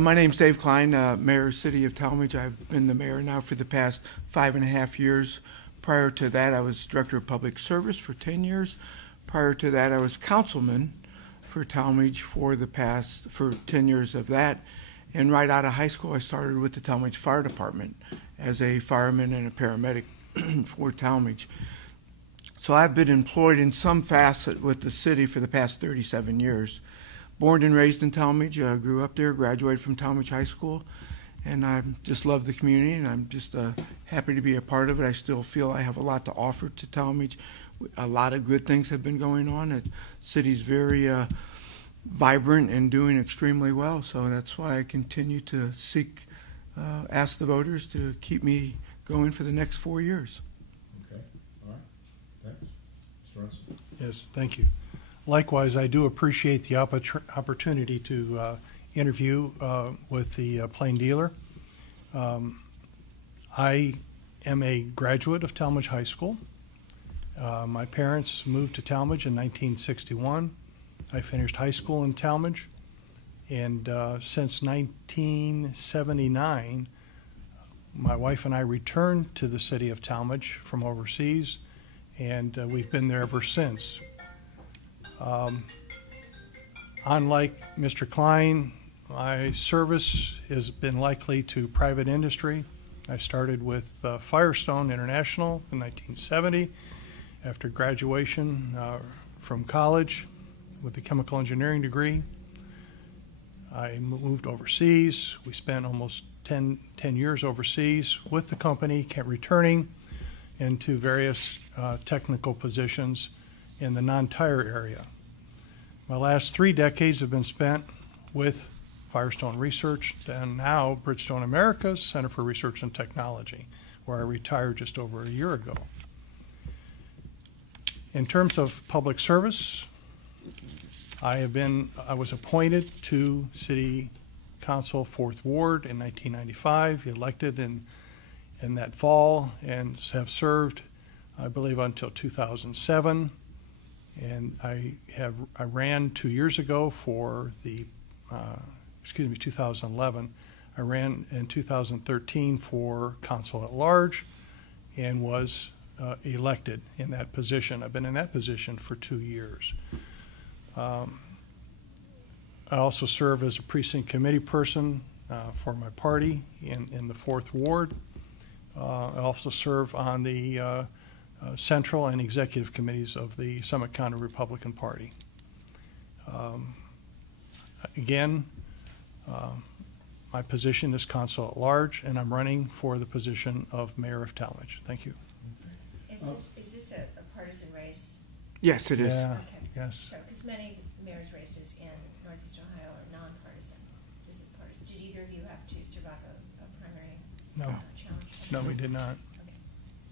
My name's Dave Kline, Mayor of the City of Tallmadge. I've been the mayor now for the past 5.5 years. Prior to that, I was Director of Public Service for 10 years. Prior to that, I was councilman for Tallmadge for 10 years of that. And right out of high school, I started with the Tallmadge Fire Department as a fireman and a paramedic for Tallmadge. So I've been employed in some facet with the city for the past 37 years. Born and raised in Tallmadge, grew up there, graduated from Tallmadge High School, and I just love the community, and I'm just happy to be a part of it. I still feel I have a lot to offer to Tallmadge. A lot of good things have been going on. The city's very vibrant and doing extremely well, so that's why I continue to ask the voters to keep me going for the next 4 years. Okay, all right, thanks. Mr. Rensel. Yes, thank you. Likewise, I do appreciate the opportunity to interview with the Plain Dealer. I am a graduate of Tallmadge High School. My parents moved to Tallmadge in 1961. I finished high school in Tallmadge, and since 1979, my wife and I returned to the city of Tallmadge from overseas, and we've been there ever since. Unlike Mr. Kline, my service has been likely to private industry. I started with Firestone International in 1970 after graduation from college with a chemical engineering degree. I moved overseas. We spent almost 10 years overseas with the company, kept returning into various technical positions in the non-tire area. My last 3 decades have been spent with Firestone Research and now Bridgestone Americas Center for Research and Technology, where I retired just over a year ago. In terms of public service, I was appointed to City Council 4th Ward in 1995, elected in that fall, and have served, I believe, until 2007. And I ran 2 years ago for 2011. I ran in 2013 for Council at Large and was elected in that position. I've been in that position for 2 years. I also serve as a precinct committee person for my party in the 4th Ward. I also serve on the central and executive committees of the Summit County Republican Party. Again, my position is Council at Large, and I'm running for the position of Mayor of Tallmadge. Thank you. Is this a partisan race? Yes, it is. Yeah, okay. yes. So, because many mayor's races in Northeast Ohio are nonpartisan. This is partisan. Did either of you have to survive a primary challenge? No, we did not. Okay.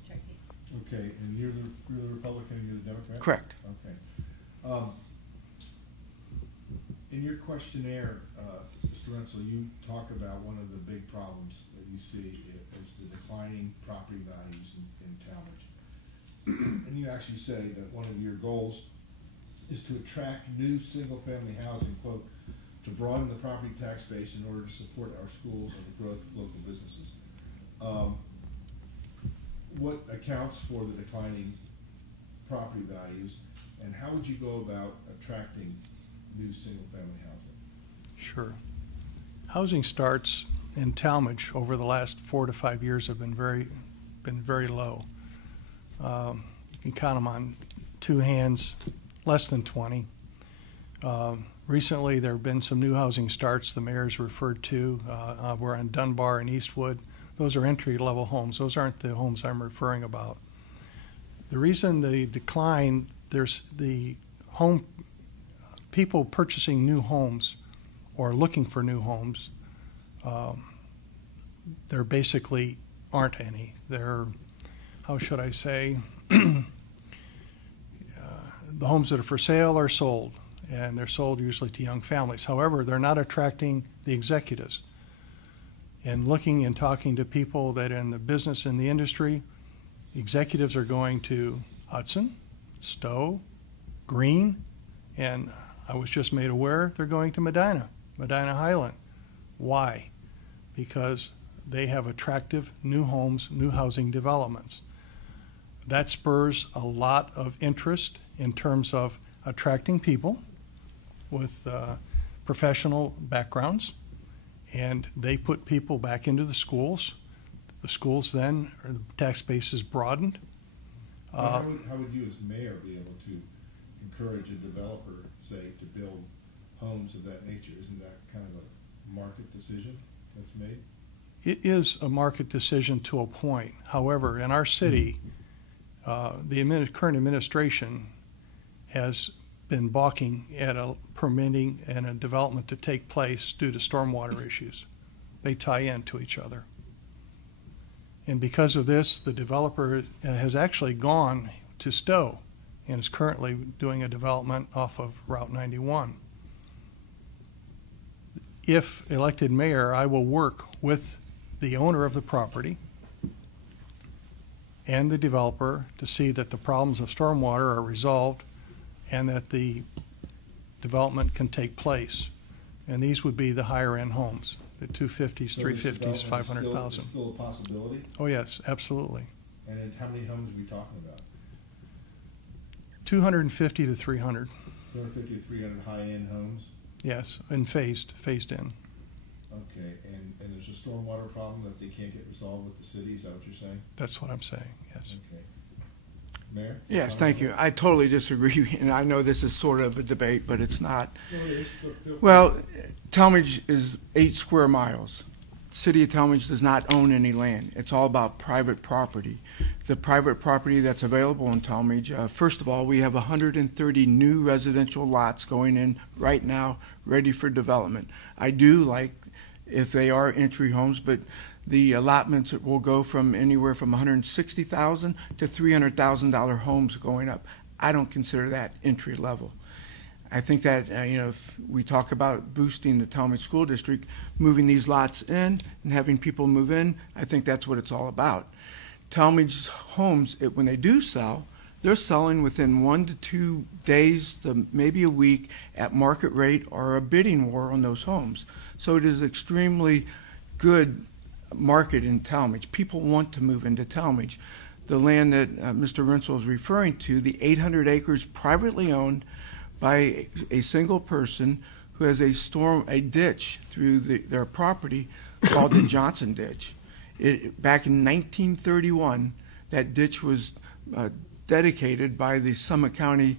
Sorry, Pete. Okay, and you're the Republican and you're the Democrat? Correct. Okay. In your questionnaire, Mr. Rensel, you talk about one of the big problems that you see is the declining property values in Tallmadge. And you actually say that one of your goals is to attract new single-family housing, quote, to broaden the property tax base in order to support our schools and the growth of local businesses. What accounts for the declining property values, and how would you go about attracting new single-family housing? Sure. Housing starts in Tallmadge over the last 4 to 5 years have been very low. You can count them on 2 hands, less than 20. Recently, there have been some new housing starts the mayor's referred to. We're on Dunbar and Eastwood. Those are entry-level homes. Those aren't the homes I'm referring about. The reason the decline, there's the home people purchasing new homes or looking for new homes. There basically aren't any. They're, how should I say, the homes that are for sale are sold, and they're sold usually to young families. However, they're not attracting the executives. And looking and talking to people that are in the business and the industry, executives are going to Hudson, Stowe, Green, and I was just made aware they're going to Medina Highland. Why? Because they have attractive new homes, new housing developments. That spurs a lot of interest in terms of attracting people with professional backgrounds, and they put people back into the schools. The schools then, or the tax base is broadened. How would you as mayor be able to encourage a developer, say, to build homes of that nature? Isn't that kind of a market decision that's made? It is a market decision to a point. However, in our city, the current administration has been balking at a permitting and a development to take place due to stormwater issues. They tie into each other. And because of this, the developer has actually gone to Stowe and is currently doing a development off of Route 91. If elected mayor, I will work with the owner of the property and the developer to see that the problems of stormwater are resolved and that the development can take place. And these would be the higher end homes, the 250s, So 350s, 500,000. Still a possibility? Oh yes, absolutely. And then how many homes are we talking about? 250 to 300. 250 to 300 high-end homes? Yes, and phased in. Okay, and there's a stormwater problem that they can't get resolved with the city, is that what you're saying? That's what I'm saying, yes. Okay. Mayor? Yes, thank you. I totally disagree, and I know this is sort of a debate, but it's not. No, it is. Feel free. Well, Talmadge is 8 square miles. City of Talmadge does not own any land. It's all about private property. The private property that's available in Talmadge, first of all, we have 130 new residential lots going in right now, ready for development. I do like if they are entry homes, but the allotments will go from anywhere from $160,000 to $300,000 homes going up. I don't consider that entry level. I think that, if we talk about boosting the Talmadge School District, moving these lots in and having people move in, I think that's what it's all about. Talmadge's homes, when they do sell, they're selling within 1 to 2 days to maybe a week at market rate or a bidding war on those homes. So it is extremely good market in Talmadge. People want to move into Talmadge. The land that Mr. Rensel is referring to, the 800 acres privately owned by a single person who has a ditch through their property called the Johnson Ditch. Back in 1931, that ditch was dedicated by the Summit County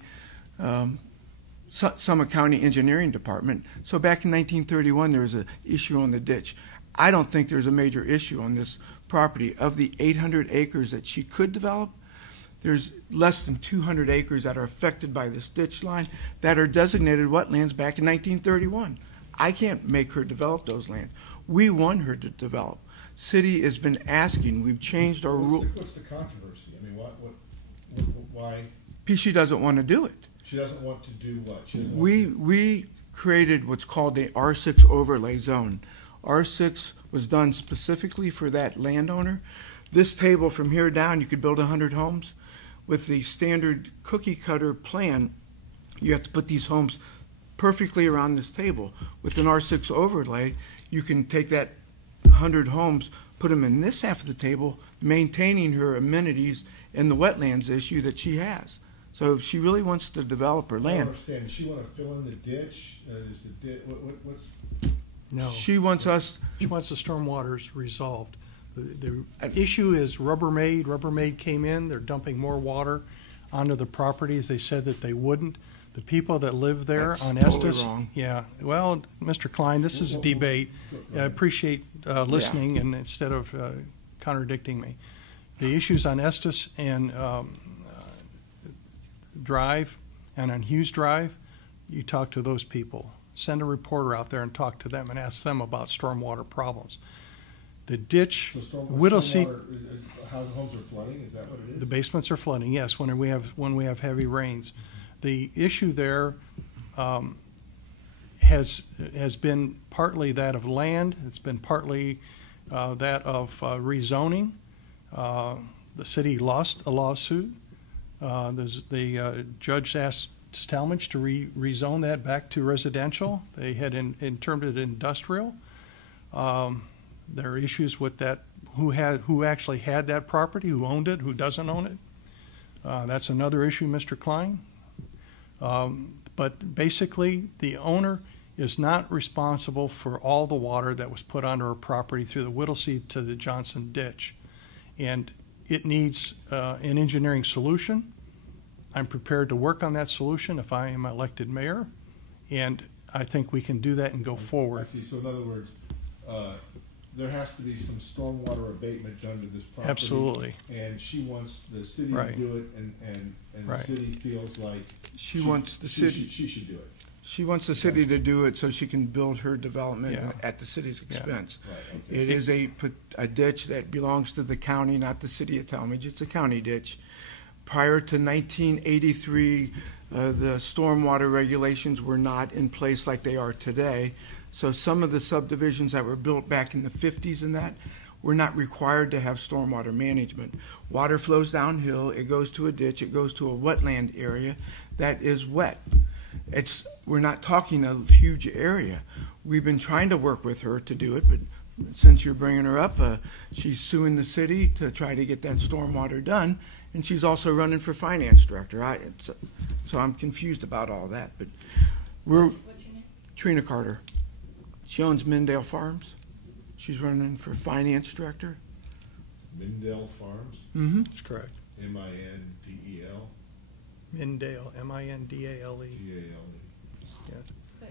Engineering Department. So back in 1931, there was an issue on the ditch. I don't think there's a major issue on this property. Of the 800 acres that she could develop, there's less than 200 acres that are affected by this ditch line that are designated wetlands back in 1931. I can't make her develop those lands. We want her to develop. City has been asking. We've changed our rule. What's the controversy? I mean, why? She doesn't want to do it. She doesn't want to do what? We created what's called the R6 overlay zone. R6 was done specifically for that landowner. This table from here down, you could build 100 homes. With the standard cookie cutter plan, you have to put these homes perfectly around this table. With an R6 overlay, you can take that 100 homes, put them in this half of the table, maintaining her amenities and the wetlands issue that she has. So if she really wants to develop her I land, don't understand. Does she want to fill in the ditch? Is the ditch what's? No. she wants us. She wants the stormwaters resolved. The issue is Rubbermaid. Rubbermaid came in. They're dumping more water onto the properties. They said that they wouldn't. The people that live there That's on totally Estes. wrong. Yeah. Well, Mr. Kline, this is a debate. I appreciate listening and instead of contradicting me. The issues on Estes and Drive and on Hughes Drive, you talk to those people. Send a reporter out there and talk to them and ask them about stormwater problems. The ditch, Whittlesea, how the homes are flooding, is that what it is? the basements are flooding. Yes, when we have heavy rains. The issue there has been partly that of land. It's been partly that of rezoning. The city lost a lawsuit. The judge asked Talmadge to rezone that back to residential. They had termed it industrial. There are issues with that, who actually had that property, who owned it, who doesn't own it. That's another issue, Mr. Kline. But basically, the owner is not responsible for all the water that was put onto her property through the Whittlesey to the Johnson ditch. And it needs an engineering solution. I'm prepared to work on that solution if I am elected mayor, and I think we can do that and go forward. I see. So in other words, there has to be some stormwater abatement done to this property. Absolutely. And she wants the city Right. to do it, and Right. the city feels like She wants the she city. should do it. She wants the city to do it so she can build her development Yeah. at the city's Yeah. expense. Right, okay. It is a ditch that belongs to the county, not the city of Talmadge. It's a county ditch. Prior to 1983, the stormwater regulations were not in place like they are today. So some of the subdivisions that were built back in the 50s and that were not required to have stormwater management. Water flows downhill, it goes to a ditch, it goes to a wetland area that is wet. We're not talking a huge area. We've been trying to work with her to do it, but since you're bringing her up, she's suing the city to try to get that stormwater done, and she's also running for finance director. So I'm confused about all that. But What's your name? Trina Carter. She owns Mindale Farms. She's running for finance director. Mindale Farms, Mm-hmm. That's correct. Mindel, Mindale, Mindale. Yeah. But,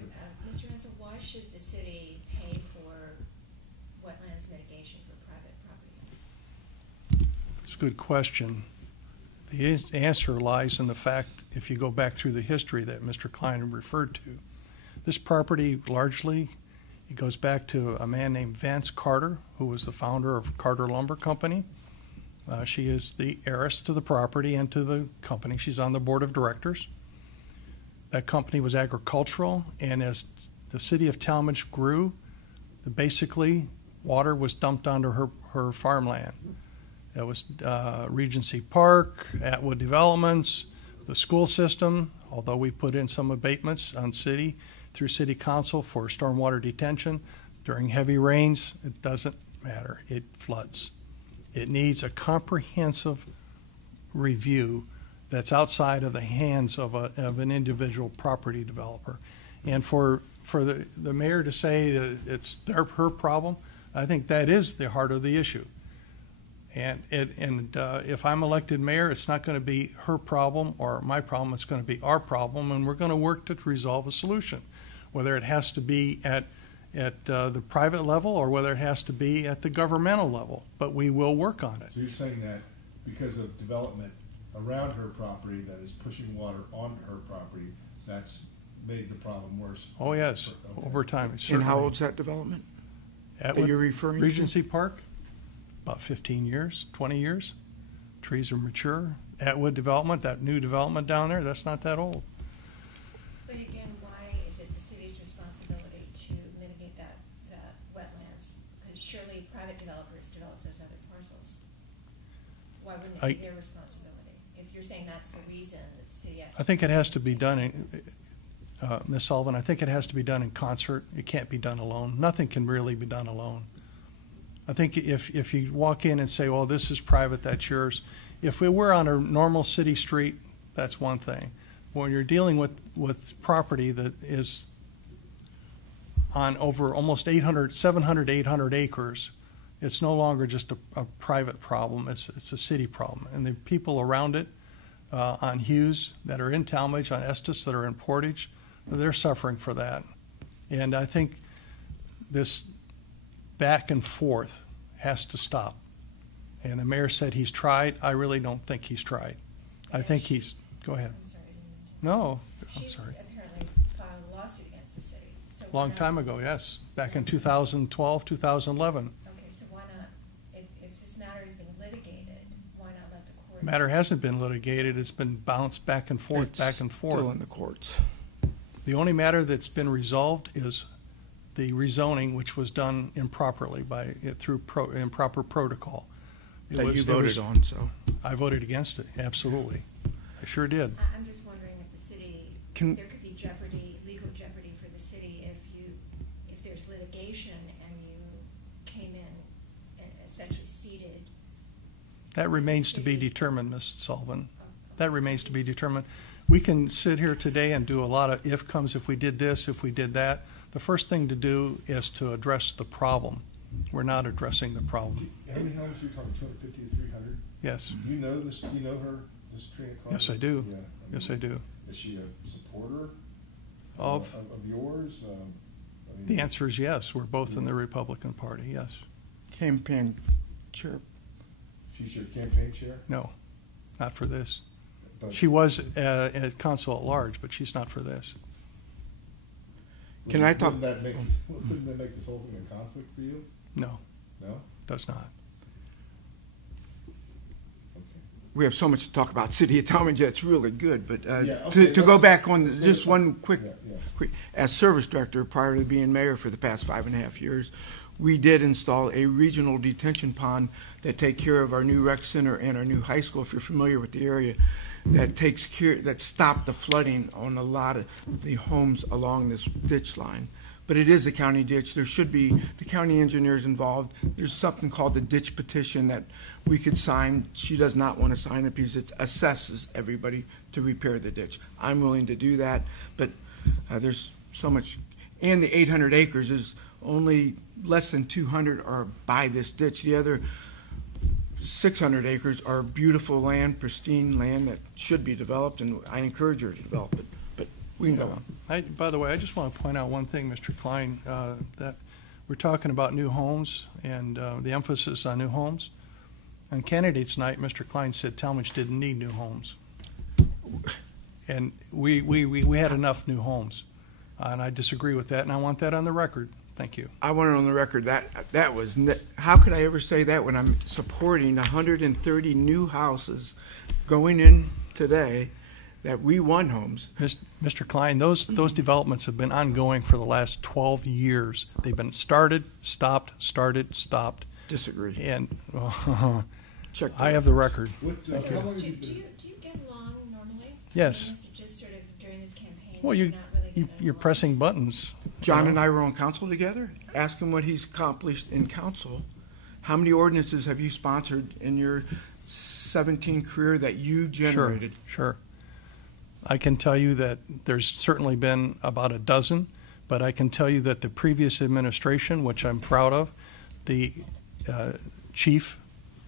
Mr. Rensel, why should the city pay for wetlands mitigation for private property? It's a good question. The answer lies in the fact, if you go back through the history that Mr. Kline referred to, this property largely, it goes back to a man named Vance Carter, who was the founder of Carter Lumber Company. She is the heiress to the property and to the company. She's on the board of directors. That company was agricultural, and as the city of Talmadge grew, basically water was dumped onto her farmland. That was Regency Park, Atwood Developments, the school system, although we put in some abatements on city through city council for stormwater detention. During heavy rains, it doesn't matter. It floods. It needs a comprehensive review that's outside of the hands of an individual property developer. And for the mayor to say that it's her problem, I think that is the heart of the issue. And if I'm elected mayor, it's not going to be her problem or my problem. It's going to be our problem, and we're going to work to resolve a solution, whether it has to be at the private level or whether it has to be at the governmental level. But we will work on it. So you're saying that because of development around her property that is pushing water onto her property, that's made the problem worse? Oh yes, Okay. over time. And how old's that development that you're referring to? Regency Park, about 15 years, 20 years. Trees are mature. Atwood Development, that new development down there, that's not that old. But again, why is it the city's responsibility to mitigate that wetlands? Because surely private developers develop those other parcels. Why wouldn't it be their responsibility? If you're saying that's the reason that the city has to... I think it has to be done, Ms. Sullivan, I think it has to be done in concert. It can't be done alone. Nothing can really be done alone. I think if you walk in and say, well, this is private, that's yours. If we were on a normal city street, that's one thing. When you're dealing with property that is on over almost 700 to 800 acres, it's no longer just a private problem. It's a city problem. And the people around it, on Hughes that are in Talmadge, on Estes that are in Portage, they're suffering for that. And I think this back and forth has to stop. And the mayor said he's tried. I really don't think he's tried. I think he's, go ahead. I'm sorry, I didn't mean to. No, I'm She's sorry. apparently filed a lawsuit against the city. So why Long not- time ago, yes. Back in 2012, 2011. Okay, so why not, if this matter has been litigated, why not let the courts... Matter hasn't been litigated. It's been bounced back and forth, It's back and forth. still in the courts. The only matter that's been resolved is the rezoning, which was done improperly through improper protocol. That you voted on, so. I voted against it, absolutely. I sure did. I'm just wondering if the city, Can- there could be jeopardy, legal jeopardy for the city if there's litigation and you ceded? That remains to be determined, Ms. Sullivan. That remains to be determined. We can sit here today and do a lot of if comes, if we did this, if we did that. The first thing to do is to address the problem. We're not addressing the problem. How many homes are you talking, 250 to 300? Yes. Do you know this, do you know her, this Trina Kline? Yes, I do. Yeah. Yes, I do. Is she a supporter Of yours? the answer is yes. We're both in the Republican Party. Yes. Campaign chair. She's your campaign chair? No, not for this. But She was at council at large, but she's not for this. Can I talk- Wouldn't that make this whole thing a conflict for you? No, No? does not. Okay. We have so much to talk about City of Talmadge. That's really good. But Yeah, okay, to go let's- back on let's go just to one something- quick, yeah. quick, as service director prior to being mayor for the past 5.5 years, we did install a regional detention pond that take care of our new rec center and our new high school. If you're familiar with the area, that takes care, that stopped the flooding on a lot of the homes along this ditch line. But it is a county ditch. There should be the county engineers involved. There's something called the ditch petition that we could sign. She does not want to sign it because it assesses everybody to repair the ditch. I'm willing to do that, but there's so much. And the 800 acres is only less than 200 are by this ditch. The other 600 acres are beautiful land, pristine land that should be developed, and I encourage her to develop it. But we can go on. By the way, I just want to point out one thing, Mr. Kline, that we're talking about new homes and the emphasis on new homes. On candidates night, Mr. Kline said Talmadge didn't need new homes. And we had enough new homes. And I disagree with that, and I want that on the record. Thank you. I want it on the record that was, how could I ever say that when I'm supporting 130 new houses going in today that we won homes? Mr. Kline, those developments have been ongoing for the last 12 years. They've been started, stopped, started, stopped. Disagree. And Check I have the record. What, So how long have do you you been? get along normally? Yes. I mean, is it just sort of during this campaign? Well, you're not really getting you're along? pressing buttons. John and I were on council together. Ask him what he's accomplished in council. How many ordinances have you sponsored in your 17 career that you generated? Sure. I can tell you that there's certainly been about a dozen, but I can tell you that the previous administration, which I'm proud of, the chief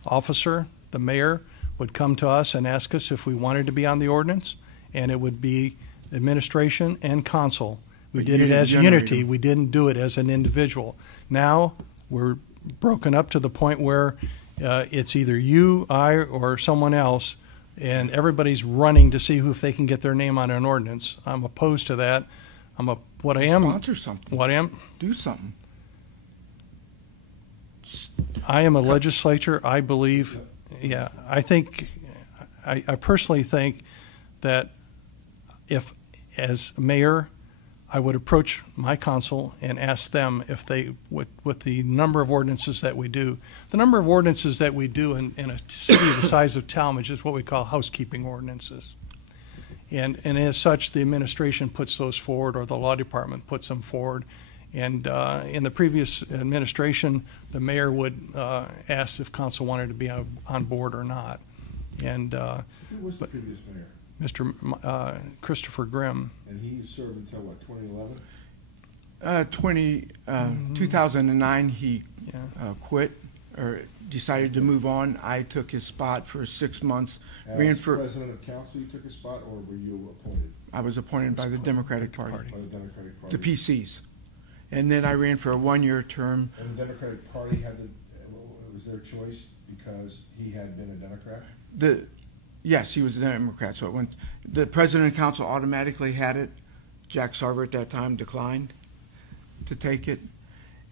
officer, the mayor, would come to us and ask us if we wanted to be on the ordinance, and it would be administration and council. We But did you it didn't as generate unity. them. We didn't do it as an individual. Now we're broken up to the point where it's either you, I, or someone else, and everybody's running to see if they can get their name on an ordinance. I'm opposed to that. Sponsor something. What I am. Do something. I am a legislature. I believe, yeah, I personally think that if, as mayor, I would approach my council and ask them if they, with the number of ordinances that we do, the number of ordinances that we do in a city the size of Talmadge is what we call housekeeping ordinances. And as such, the administration puts those forward, or the law department puts them forward. And in the previous administration, the mayor would ask if council wanted to be on board or not. And Who was the previous mayor? Mr. Christopher Grimm. And he served until what, 2011? 2009, he Yeah. quit or decided to move on. I took his spot for 6 months. As president of council, you took a spot, or were you appointed I was appointed by the Democratic Party, by the Democratic Party? the PCs. And then I ran for a 1-year term. And the Democratic Party had to, it was their choice because he had been a Democrat? Yes, he was a Democrat, so it went. The president and council automatically had it. Jack Sarver at that time declined to take it,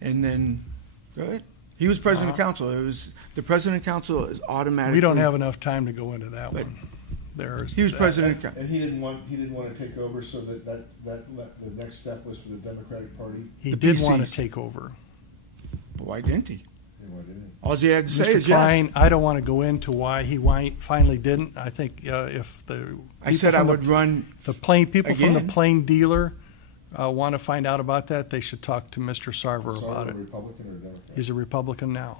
and then go ahead. He was president of council. It was the president of council is automatically. We don't have enough time to go into that But one. There's He was that. president of council. And he didn't want to take over, so that the next step was for the Democratic Party? He the did want to PCs. take over. But why didn't he? And why didn't All he had to say Mr. is Kline, yes. I don't want to go into why he finally didn't. I think if the I said I would run. the plain people from the Again. plain dealer want to find out about that, they should talk to Mr. Sarver about a it. Republican or a Democrat? He's a Republican now.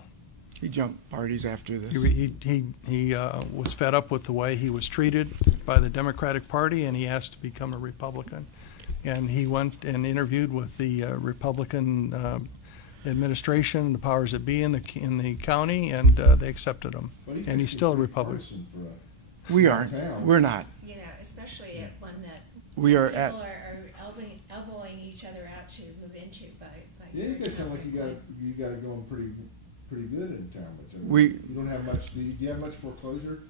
He jumped parties after this. He was fed up with the way he was treated by the Democratic Party, and he asked to become a Republican. And he went and interviewed with the Republican administration, the powers that be in the county, and they accepted him. And he's still a Republican. We aren't. We're not. You know, especially at one that We are people at. are elbowing each other out to move into by Yeah, you guys sound like you got it going pretty good in Talmadge. I mean, We- you don't have much. Do you have much foreclosure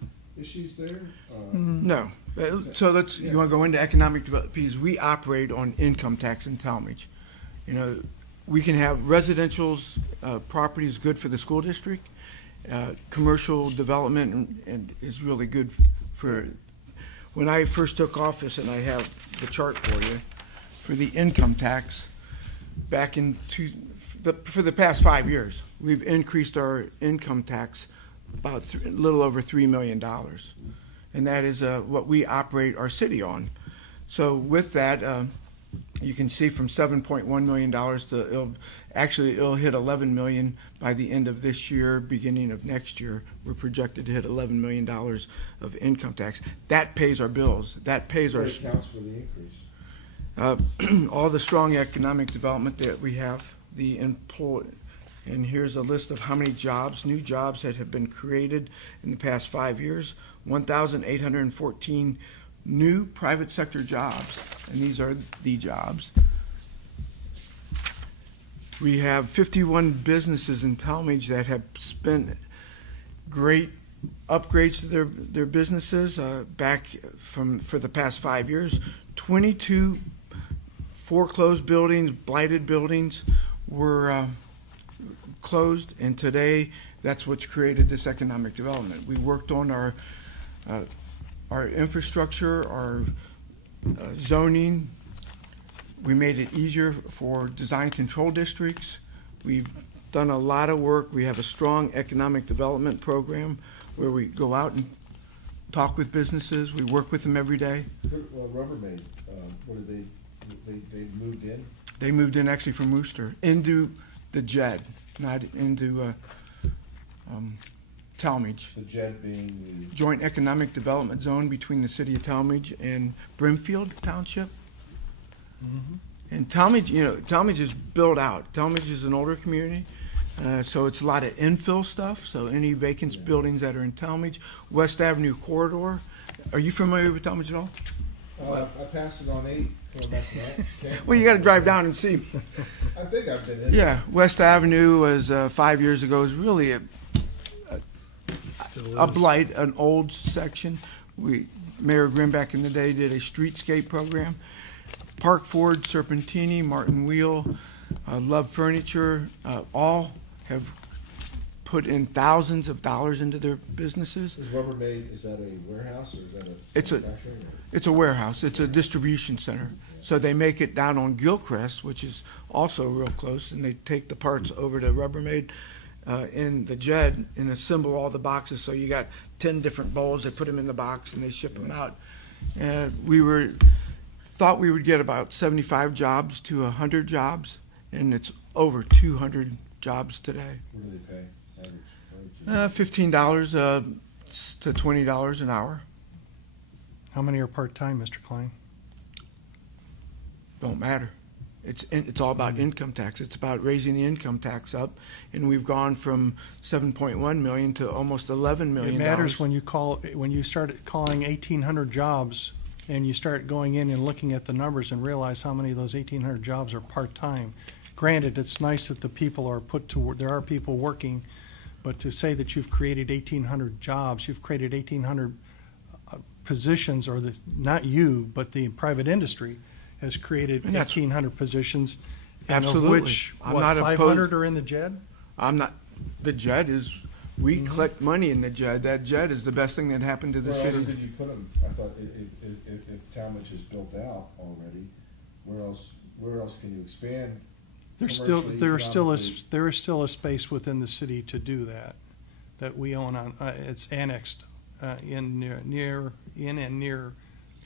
issues there? No. So you want to go into economic development piece? We operate on income tax in Talmadge. You know, we can have residential's properties good for the school district. Commercial development and is really good for. When I first took office, and I have the chart for you, for the income tax, back for the past 5 years, we've increased our income tax about a little over $3 million. And that is what we operate our city on. So with that, you can see from $7.1 million to it'll hit $11 million by the end of this year, beginning of next year. We're projected to hit $11 million of income tax. That pays our bills. That pays our. What accounts for the increase? All the strong economic development that we have, and here's a list of how many new jobs that have been created in the past 5 years. 1,814 new private sector jobs, and these are the jobs. We have 51 businesses in Talmadge that have spent great upgrades to their businesses for the past 5 years. 22 foreclosed buildings, blighted buildings were closed, and today that's what's created this economic development. We worked on our infrastructure, our zoning. We made it easier for design control districts. We've done a lot of work. We have a strong economic development program where we go out and talk with businesses. We work with them every day. Well, Rubbermaid, what did they moved in? They moved in actually from Worcester into the JED, not into Talmadge. The JED being the Joint Economic Development Zone between the city of Talmadge and Brimfield Township. Mm-hmm. And Talmadge is built out. Talmadge is an older community, so it's a lot of infill stuff. So any vacant buildings that are in Talmadge, West Avenue corridor. Are you familiar with Talmadge at all? I passed it on 8 going back to that. Well, you got to drive down and see. I think I've been in. Yeah, West Avenue was 5 years ago. Was really a blight, an old section. Mayor Grimm back in the day did a streetscape program. Park Ford, Serpentini, Martin Wheel, Love Furniture, all have put in thousands of dollars into their businesses. Is Rubbermaid, is that a warehouse or is that a It's a manufacturing? It's a warehouse. It's a distribution center. So they make it down on Gilchrist, which is also real close, and they take the parts over to Rubbermaid in the JED and assemble all the boxes. So you got 10 different bowls. They put them in the box and they ship them out. And thought we would get about 75 jobs to 100 jobs, and it's over 200 jobs today. What do they pay? Average? $15 to $20 an hour. How many are part-time, Mr. Kline? Don't matter. It's all about income tax. It's about raising the income tax up, and we've gone from 7.1 million to almost 11 million. It matters when you start calling 1,800 jobs, and you start going in and looking at the numbers and realize how many of those 1,800 jobs are part-time. Granted, it's nice that the people are put to work. There are people working, but to say that you've created 1,800 jobs, you've created 1,800 positions, or not you, but the private industry has created 1,800 positions, and absolutely. Of which, I'm what, not 500 are in the JED? I'm not. The JED is. We collect money in the JED. That JED is the best thing that happened to the Where else city. did you put them? I thought if Talmadge is built out already, where else can you expand? There is still a space within the city to do that we own on. It's annexed in and near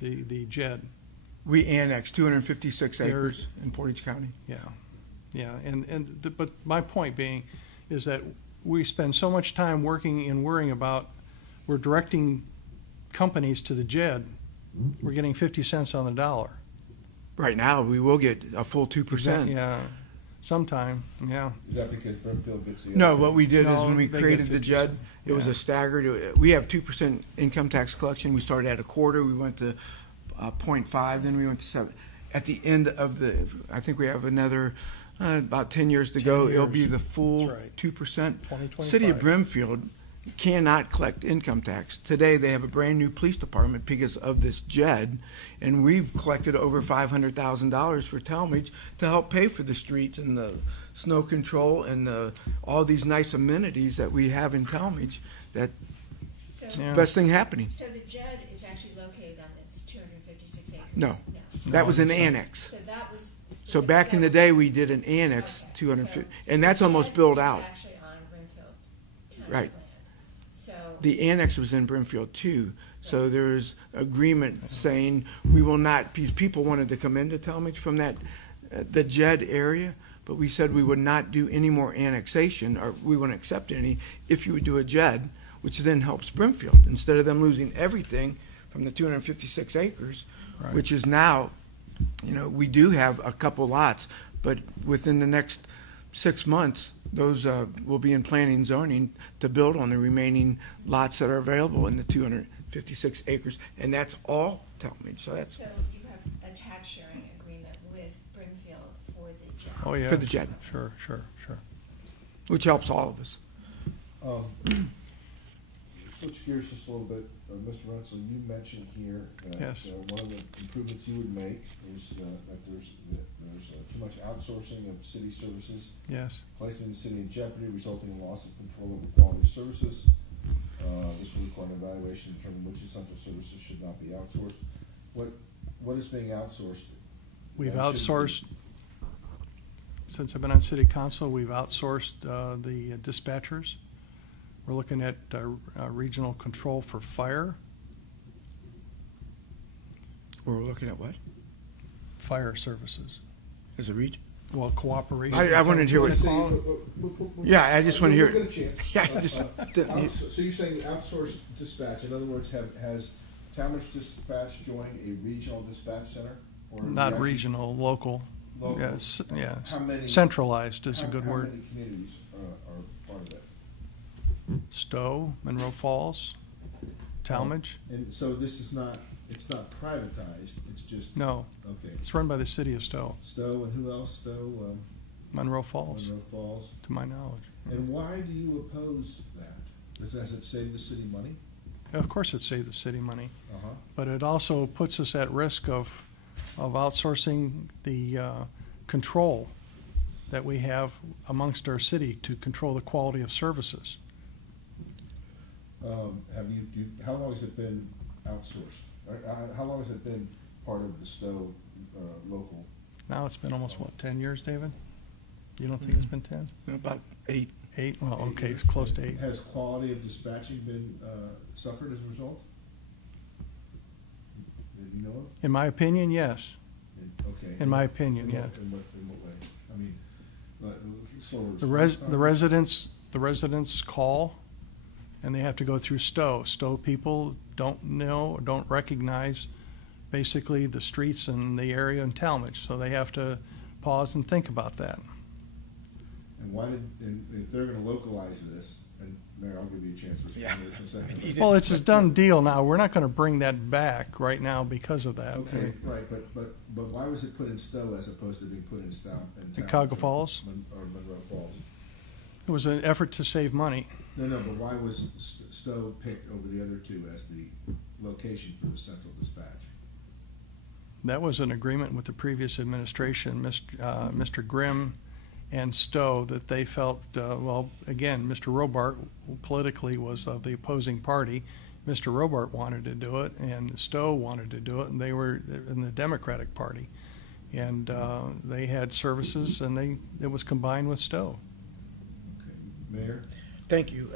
the JED. We annexed 256 acres in Portage County. Yeah, but my point being is that we spend so much time working and worrying about, we're directing companies to the JED. We're getting 50 cents on the dollar. Right now, we will get a full 2%. Yeah, sometime, yeah. Is that because Brimfield gets the? No, what we did is No, when we they created get the JED, it was Yeah. a staggered. We have 2% income tax collection. We started at a quarter. We went to 0.5. Then we went to 7. At the end of I think we have another about 10 years to 10 go. It'll years. be the full That's right. 2%. 2025. City of Brimfield cannot collect income tax. Today they have a brand new police department because of this JED, and we've collected over $500,000 for Talmadge to help pay for the streets and the snow control and all these nice amenities that we have in Talmadge. That's So, Yeah. the best thing happening. so the JED is actually located on its 256 acres? No. No, That was an it's not. annex. So that was. So back in the day, we did an annex, Okay, 250, so and that's the almost JED built is out. actually on Brimfield Township Right. land. So. The annex was in Brimfield too, so there's agreement saying we will not. People wanted to come into Talmadge from that, the JED area, but we said we would not do any more annexation, or we wouldn't accept any if you would do a JED, which then helps Brimfield instead of them losing everything from the 256 acres, Right. which is now, we do have a couple lots, but within the next 6 months, those will be in planning and zoning to build on the remaining lots that are available in the 256 acres, and that's all Talmadge. So that's So you have a tax sharing agreement with Brimfield for the JED? Oh, yeah. for the JED, Sure. which helps all of us. Switch gears just a little bit. Mr. Rensel, you mentioned here that Yes. one of the improvements you would make is that there's too much outsourcing of city services, Yes. placing the city in jeopardy, resulting in loss of control over quality of services. This will require an evaluation to determine which essential services should not be outsourced. What is being outsourced? We've And should outsourced, since I've been on city council, we've outsourced the dispatchers. We're looking at regional control for fire We're looking at what services. as a region. Well, cooperation. I wanted to hear what- Is that what you call it? Yeah, I just want to hear. We'll get a chance. Yeah, I just didn't- So you're saying outsourced dispatch? In other words, has Talmadge Dispatch joined a regional dispatch center? Or Not actually- regional, local. Local. Yes, yeah. How many? Centralized is a good How word. many communities are part of that? Stowe, Monroe Falls, Talmadge. And so this is not, it's not privatized, it's just, No, okay. it's run by the city of Stowe, Stowe, and who else? Stowe, Monroe Falls, Monroe Falls. to my knowledge. And why do you oppose that? Does it save the city money? Of course, it saved the city money, Uh-huh. but it also puts us at risk of outsourcing the control that we have amongst our city to control the quality of services. How long has it been outsourced? How long has it been part of the Stowe local? Now it's been almost, 10 years, David? You don't think it's been 10? about 8. 8? Well, okay, it's close to 8. Has quality of dispatching been suffered as a result? That you know of? In my opinion, yes. Okay. In my opinion, yes. In what way? I mean, slower The response time? residents call, and they have to go through Stowe. Stowe people don't know, don't recognize basically the streets and the area in Talmadge, so they have to pause and think about that. And why and if they're gonna localize this, and Mayor, I'll give you a chance to respond to this in a second. You did. Well, it's a done deal now. We're not going to bring that back right now because of that. Okay, right, but why was it put in Stowe as opposed to being put in In Cuyahoga Falls? Or Monroe Falls? It was an effort to save money. No, but why was Stowe picked over the other two as the location for the central dispatch? That was an agreement with the previous administration, Mr. Grimm and Stowe, that they felt, again, Mr. Robart politically was of the opposing party. Mr. Robart wanted to do it, and Stowe wanted to do it, and they were in the Democratic Party. And they had services, and it was combined with Stowe. Okay, Mayor? Thank you.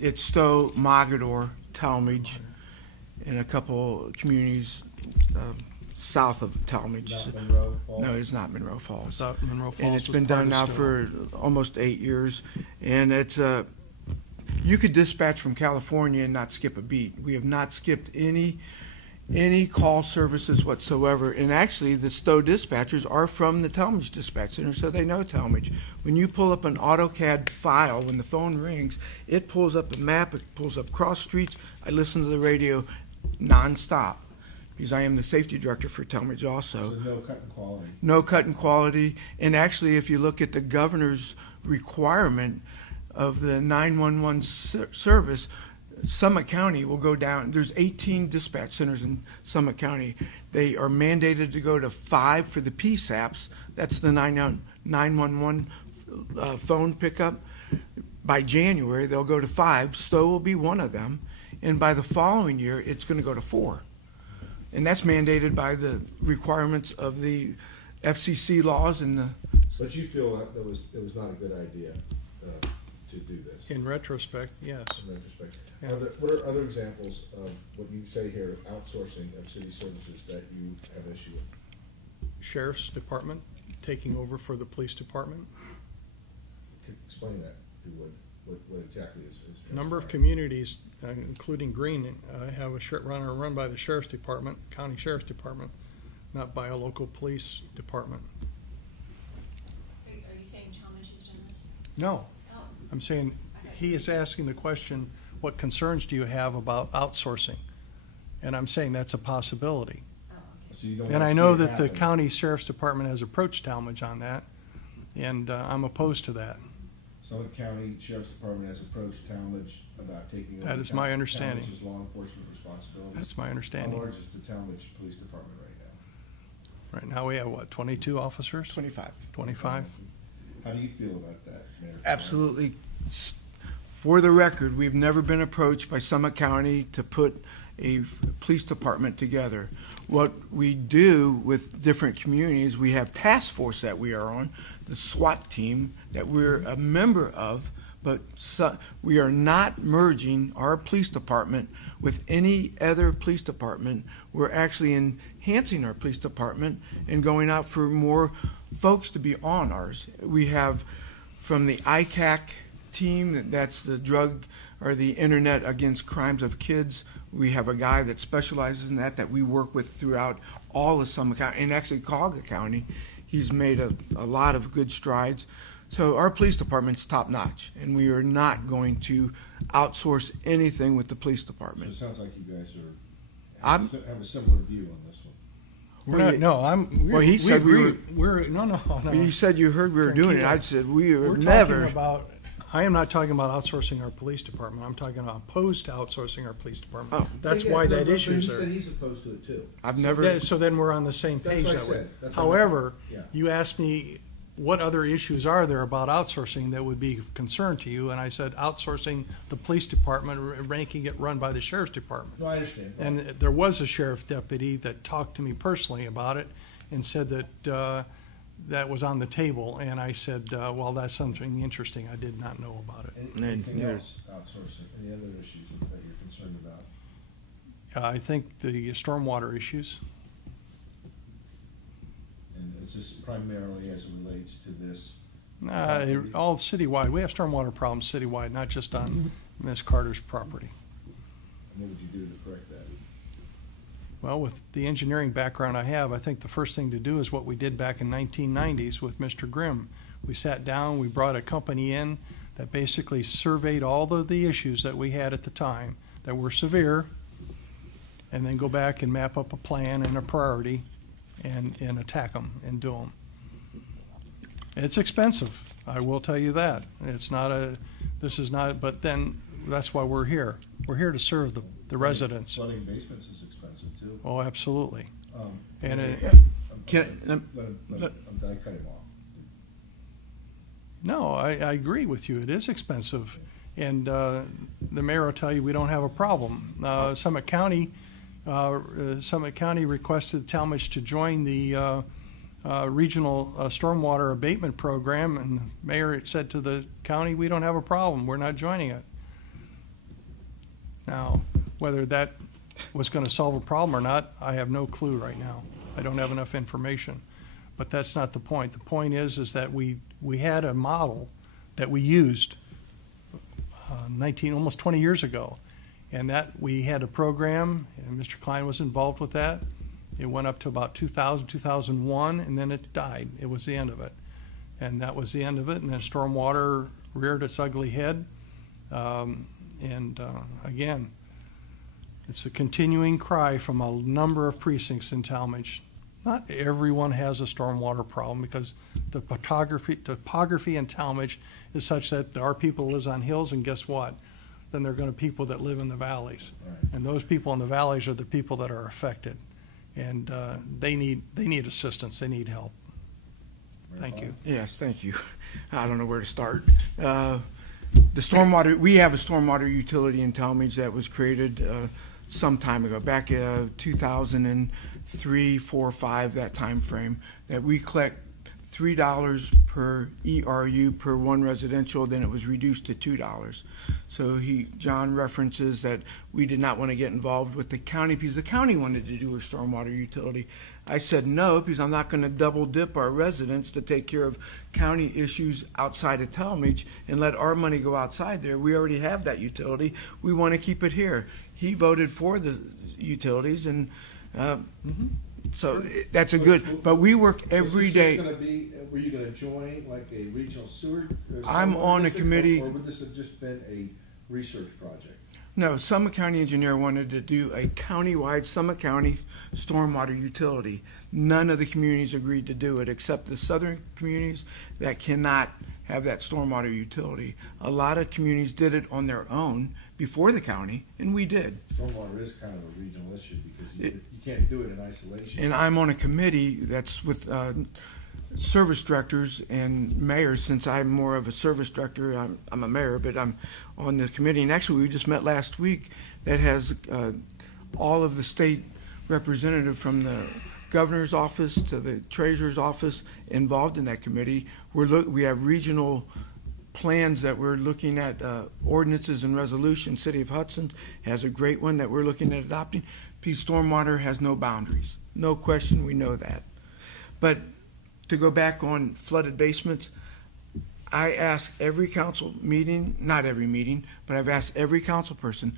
It's Stowe, Mogador, Talmadge, and a couple communities south of Talmadge. Not Monroe Falls? No, it's not Monroe Falls. Thought Monroe Falls And it's was been part done now of for almost 8 years. And it's you could dispatch from California and not skip a beat. We have not skipped any call services whatsoever. And actually, the Stowe dispatchers are from the Talmadge Dispatch Center, so they know Talmadge. When you pull up an AutoCAD file, when the phone rings, it pulls up a map, it pulls up cross streets. I listen to the radio nonstop because I am the safety director for Talmadge also. So no cut in quality? No cut in quality. And actually, if you look at the governor's requirement of the 911 service, Summit County will go down. There's 18 dispatch centers in Summit County. They are mandated to go to 5 for the PSAPs. That's the 911 phone pickup. By January, they'll go to 5. Stowe will be one of them. And by the following year, it's going to go to 4. And that's mandated by the requirements of the FCC laws and the. But you feel that it was not a good idea to do this? In retrospect, yes. In retrospect. Yeah. What are other examples of what you say here, outsourcing of city services that you have issue with? Sheriff's Department taking over for the police department. Explain that, if you would. What exactly is A number of communities, including Green, have a run by the Sheriff's Department, County Sheriff's Department, not by a local police department. Are you saying Talmadge has done this? No, Oh. I'm saying he is asking the question, what concerns do you have about outsourcing? And I'm saying that's a possibility. Oh, okay. So you don't And wanna I see know it that the happen. County Sheriff's Department has approached Talmadge on that, and I'm opposed to that. Summit County Sheriff's Department has approached Talmadge about taking over. That is my understanding. Talmadge's law enforcement responsibilities. That's my How understanding. large is the Talmadge Police Department right now? Right now we have, what, 22 officers? 25. 25? How do you feel about that, Mayor? Absolutely. For the record, we've never been approached by Summit County to put a police department together. What we do with different communities, we have task force that we are on, the SWAT team that we're a member of, but we are not merging our police department with any other police department. We're actually enhancing our police department and going out for more folks to be on ours. We have from the ICAC team, that's the drug or the Internet Against Crimes of Kids. We have a guy that specializes in that we work with throughout all of Summit County, and actually Cuyahoga County. He's made a lot of good strides. So our police department's top notch, and we are not going to outsource anything with the police So department. it sounds like you guys I'm- have a similar view on this one. We're not, no, Well, he said we agree. We're no. You said you heard we were doing it. I said we We're were never. talking about. I am not talking about outsourcing our police department. I'm talking about opposed to outsourcing our police department. Oh. That's Yeah, why no, that but issue is He said there. he's opposed to it too. I've never. Yeah, so then we're on the same That's page what I that way. said. That's what I However, meant. Yeah. you asked me what other issues are there about outsourcing that would be of concern to you, and I said outsourcing the police department, making it run by the sheriff's department. No, I understand. And there was a sheriff deputy that talked to me personally about it and said that that was on the table. And I said, well, that's something interesting. I did not know about it. Anything Yes. else outsourcing? Any other issues that you're concerned about? I think the stormwater issues. And it's just primarily as it relates to this. All citywide. We have stormwater problems citywide, not just on Ms. Carter's property. And what would you do to correct that? Well, with the engineering background I have, I think the first thing to do is what we did back in 1990s with Mr. Grimm. We sat down, we brought a company in that basically surveyed all of the issues that we had at the time that were severe, and then go back and map up a plan and a priority and attack them and do them. It's expensive, I will tell you that. This is not, but then that's why we're here. We're here to serve the residents. Flooding basements is expensive too. Oh, absolutely. And I cut him off. No, I agree with you. It is expensive. And the mayor will tell you we don't have a problem. Summit County requested Talmadge to join the regional stormwater abatement program, and the mayor said to the county, we don't have a problem. We're not joining it. Now, whether that was going to solve a problem or not, I have no clue right now. I don't have enough information. But that's not the point. The point is that we had a model that we used almost 20 years ago, and that we had a program, and Mr. Kline was involved with that. It went up to about 2000, 2001, and then it died. It was the end of it. And that was the end of it, and then stormwater reared its ugly head. Again, it's a continuing cry from a number of precincts in Tallmadge. Not everyone has a stormwater problem because the topography in Tallmadge is such that there are people who live on hills, and guess what? Then there are going to be people that live in the valleys. Right. And those people in the valleys are the people that are affected. And they need assistance. They need help. Thank you. Yes, thank you. I don't know where to start. The stormwater, we have a stormwater utility in Tallmadge that was created some time ago, back in 2003, 4, 5, that time frame, that we collect $3 per ERU per one residential, then it was reduced to $2. So John references that we did not want to get involved with the county because the county wanted to do a stormwater utility. I said no, because I'm not going to double dip our residents to take care of county issues outside of Tallmadge and let our money go outside there. We already have that utility. We want to keep it here. He voted for the utilities, and so that's a good, but we work every day. Were you going to join like a regional sewer? I'm on a committee. Or would this have just been a research project? No, Summit County engineer wanted to do a countywide Summit County stormwater utility. None of the communities agreed to do it except the southern communities that cannot have that stormwater utility. A lot of communities did it on their own before the county, and we did. Stormwater is kind of a regional issue because you can't do it in isolation. And I'm on a committee that's with service directors and mayors. Since I'm more of a service director, I'm a mayor, but I'm on the committee. And actually, we just met last week that has all of the state representative from the governor's office to the treasurer's office involved in that committee. We have regional plans that we're looking at, ordinances and resolutions. City of Hudson has a great one that we're looking at adopting. Because stormwater has no boundaries. No question, we know that. But to go back on flooded basements, I ask every council meeting, not every meeting, but I've asked every council person,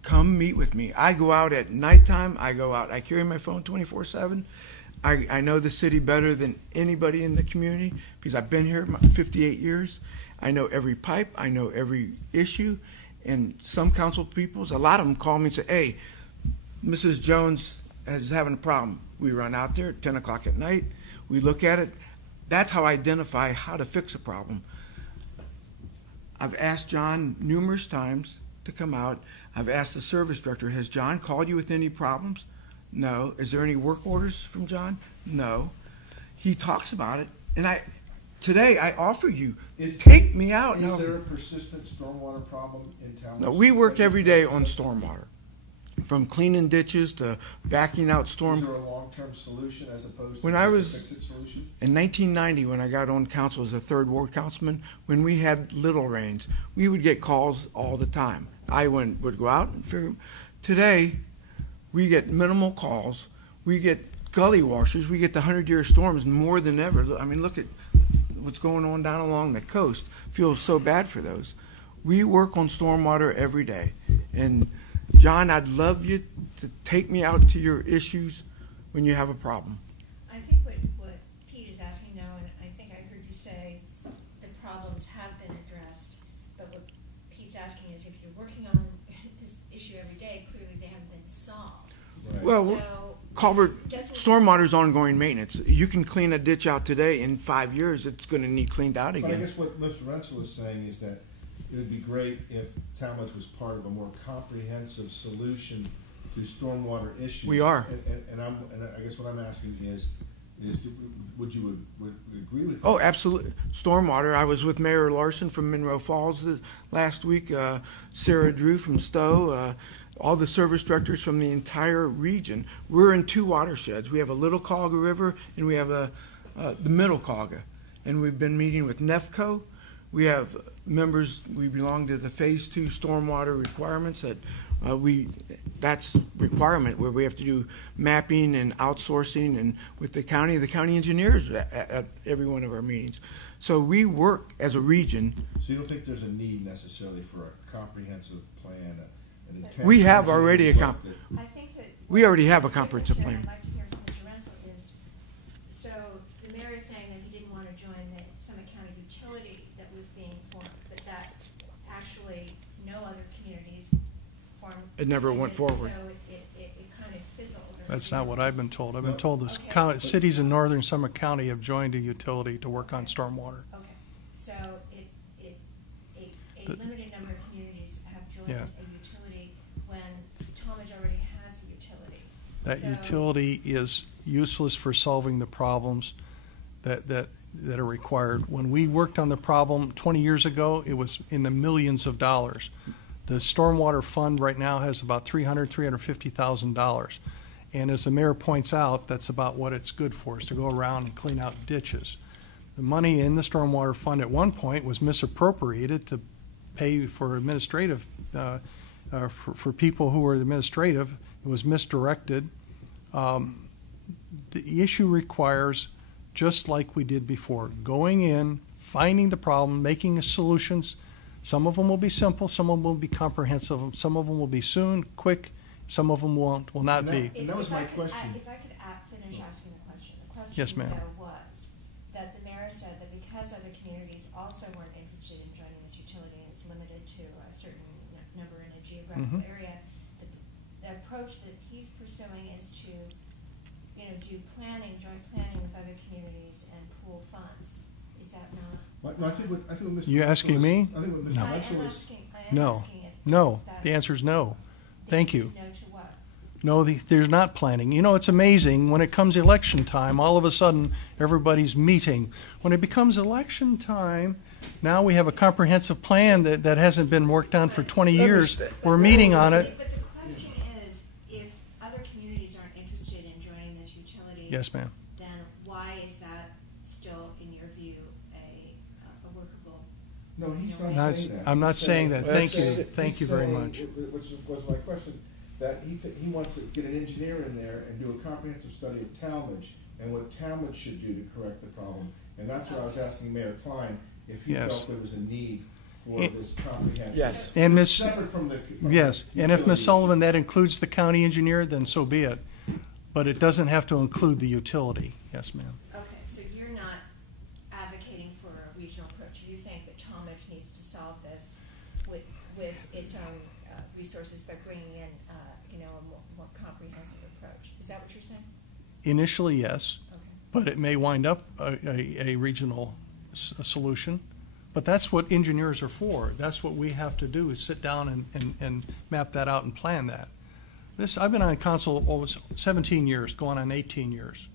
come meet with me. I go out at nighttime. I carry my phone 24/7. I know the city better than anybody in the community because I've been here 58 years. I know every pipe. I know every issue. And some council peoples, a lot of them call me and say, hey, Mrs. Jones is having a problem. We run out there at 10 o'clock at night. We look at it. That's how I identify how to fix a problem. I've asked John numerous times to come out. I've asked the service director, has John called you with any problems? No. Is there any work orders from John? No. He talks about it. And today I offer you, take me out. Is there a persistent stormwater problem in town? No, we work every day on stormwater. From cleaning ditches to backing out storm. Is there a long-term solution as opposed to a fix-it solution? In 1990, when I got on council as a third ward councilman, when we had little rains, we would get calls all the time. I would go out and figure. Today, we get minimal calls. We get gully washers. We get the 100-year storms more than ever. I mean, look at what's going on down along the coast. Feel so bad for those. We work on stormwater every day, and John, I'd love you to take me out to your issues when you have a problem. I think what Pete is asking now, and I think I heard you say the problems have been addressed, but what Pete's asking is if you're working on this issue every day, clearly they haven't been solved. Right. Well, So culvert, just what- stormwater's ongoing maintenance. You can clean a ditch out today. In 5 years, it's going to need cleaned out But I again. guess what Mr. Rensel is saying is that it would be great if Tallmadge was part of a more comprehensive solution to stormwater issues. We are. And I guess what I'm asking is would you agree with that? Oh, absolutely. Stormwater. I was with Mayor Larson from Monroe Falls last week, Sarah Drew from Stowe, all the service directors from the entire region. We're in 2 watersheds. We have a Little Cauga River and we have the Middle Cauga. And we've been meeting with NEFCO. We have members, we belong to the Phase 2 stormwater requirements that That's requirement where we have to do mapping and outsourcing, and with the county engineers at every one of our meetings. So we work as a region. So you don't think there's a need necessarily for a comprehensive plan? An intent We have already I think that we already have a comprehensive plan. I'd like to hear from Mr. Rensel is, so the mayor is saying that he didn't want to join the Summit County utility that was being formed, but that actually no other communities formed. It never went forward. So it kind of fizzled. That's not what I've been told. I've been told the cities in northern Summit County have joined a utility to work on stormwater. Okay, so a limited number of communities have joined a utility when Tallmadge already has a utility. That So- utility is useless for solving the problems that are required. When we worked on the problem 20 years ago, it was in the millions of dollars. The stormwater fund right now has about $350,000. And as the mayor points out, that's about what it's good for, is to go around and clean out ditches. The money in the stormwater fund at one point was misappropriated to pay for administrative, for people who were administrative. It was misdirected. The issue requires, just like we did before, going in, finding the problem, making solutions. Some of them will be simple, some of them will be comprehensive, some of them will be soon, quick, some of them will not be. And that was my question. If I could finish asking the question. The question Yes, ma'am. though was that the mayor said that because other communities also weren't interested in joining this utility, and it's limited to a certain number in a geographical Mhm. area, the approach that he's pursuing is to, do planning, joint planning with other communities and pool funds. Is that not? No, I think what Mr. You Rensel asking was- me? I think what Mr. No. I am Rensel was. asking No, if no, that- the answer is no. Thank you. No to what? No, there's not planning. It's amazing. When it comes election time, all of a sudden, everybody's meeting. When it becomes election time, now we have a comprehensive plan that hasn't been worked on for 20 years. We're meeting on it. But the question is, if other communities aren't interested in joining this utility, Yes, ma'am. then why is that still, in your view, a workable? No, he's not Not- saying that. I'm not He's saying that. Thank he's you. saying- Thank he's you very saying, much. Which was my question, that he wants to get an engineer in there and do a comprehensive study of Talmadge and what Talmadge should do to correct the problem. And that's what I was asking Mayor Kline, if he Yes. felt there was a need for And- this comprehensive. Yes. And Miss- Separate from the. Yes, and if Ms. utility. Sullivan, that includes the county engineer, then so be it. But it doesn't have to include the utility. Yes, ma'am. Okay, so you're not advocating for a regional approach. You think that Tallmadge needs to solve this with its own resources by bringing in, a more comprehensive approach. Is that what you're saying? Initially, yes, Okay. but it may wind up a regional solution. But that's what engineers are for. That's what we have to do, is sit down and map that out and plan that. I've been on council over 17 years, going on 18 years,